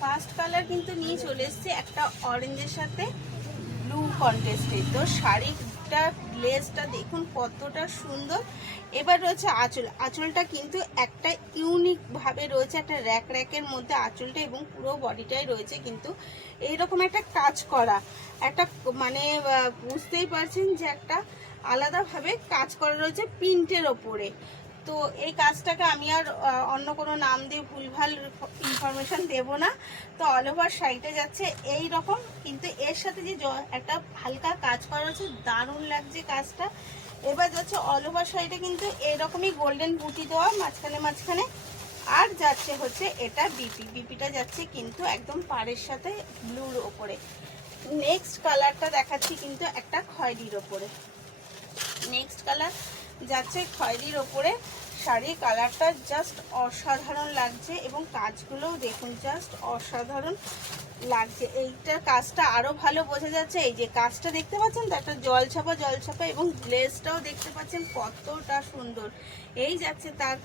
First colour কিন্তু নিয়ে চলে এসছে একটা অরেঞ্জের সাথে ব্লু কন্ট্রাস্টে। তো শাড়িটা লেসটা দেখুন কতটা সুন্দর। এবার রয়েছে আঁচল। আঁচলটা কিন্তু একটা ইউনিক ভাবে রয়েছে, একটা র্যাক র্যাকের মধ্যে আঁচলটা, এবং পুরো বডিটাই রয়েছে কিন্তু এইরকম একটা কাজ করা, একটা মানে বুঝতেই পারছেন যে একটা আলাদাভাবে কাজ করা রয়েছে প্রিন্টের ওপরে। তো এই কাজটাকে আমি আর অন্য কোনো নাম দিয়ে ভুলভাল ইনফরমেশন দেব না। তো অল ওভার শাড়িটা যাচ্ছে এই রকম, কিন্তু এর সাথে যে একটা হালকা কাজ করা হচ্ছে, দারুণ লাগছে কাজটা। এবার যাচ্ছে অল ওভার শাড়িটা কিন্তু এরকমই গোল্ডেন বুটি দেওয়া মাঝখানে মাঝখানে। আর যাচ্ছে হচ্ছে এটা বিপিটা যাচ্ছে কিন্তু একদম পাড়ের সাথে ব্লুর ওপরে। নেক্সট কালারটা দেখাচ্ছি কিন্তু একটা খয়েরির ওপরে। নেক্সট কালার যাচ্ছে খয়েরির ওপরে। শাড়ির কালারটা জাস্ট অসাধারণ লাগছে, এবং কাজগুলোও দেখুন জাস্ট অসাধারণ লাগছে। এইটার কাজটা আরো ভালো বোঝা যাচ্ছে, এই যে কাজটা দেখতে পাচ্ছেন তো, একটা জলছাপা এবং গ্লেজটাও দেখতে পাচ্ছেন কতটা সুন্দর। এই যাচ্ছে তার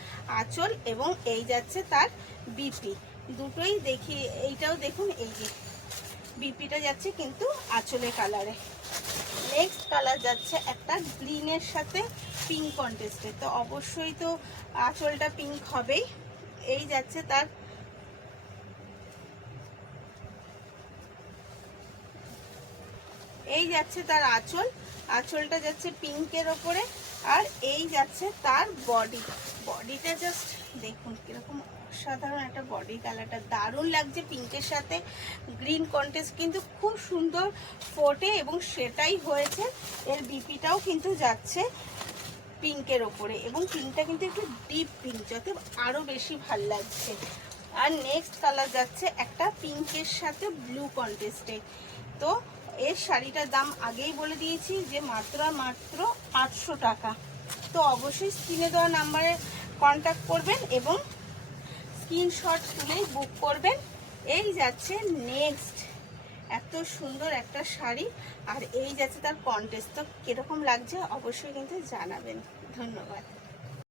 আঁচল এবং এই যাচ্ছে তার বিপি, দুটোই দেখি। এইটাও দেখুন, এই যে বিপিটা যাচ্ছে কিন্তু আঁচলের কালারে। নেক্সট কালার যাচ্ছে একটা গ্রিনের সাথে পিঙ্ক কন্ট্রাস্টে। তো অবশ্যই তো আঁচলটা পিঙ্ক হবেই। এই যাচ্ছে তার আঁচল। আঁচলটা যাচ্ছে পিঙ্কের ওপরে। আর এই যাচ্ছে তার বডিটা জাস্ট দেখুন কিরকম অসাধারণ একটা বডি কালারটা, দারুণ লাগছে। পিঙ্কের সাথে গ্রিন কন্ট্রাস্ট কিন্তু খুব সুন্দর ফোটে, এবং সেটাই হয়েছে। এর বিপিটাও কিন্তু যাচ্ছে পিঙ্কের ওপরে, এবং পিঙ্কটা কিন্তু একটু ডিপ পিঙ্ক, যাতে আরো বেশি ভাল লাগছে। আর নেক্সট কালার যাচ্ছে একটা পিঙ্কের সাথে ব্লু কন্ট্রাস্টে। তো এর শাড়িটার দাম আগেই বলে দিয়েছি যে মাত্র 800 টাকা। তো অবশ্যই স্ক্রিনে দেওয়া নাম্বারে কন্ট্যাক্ট করবেন এবং স্ক্রিনশট তুলেই বুক করবেন। এই যাচ্ছে নেক্সট এত সুন্দর একটা শাড়ি, আর এই যাচ্ছে তার কন্ট্রাস্ট। তো কিরকম লাগছে অবশ্যই কিন্তু জানাবেন। ধন্যবাদ।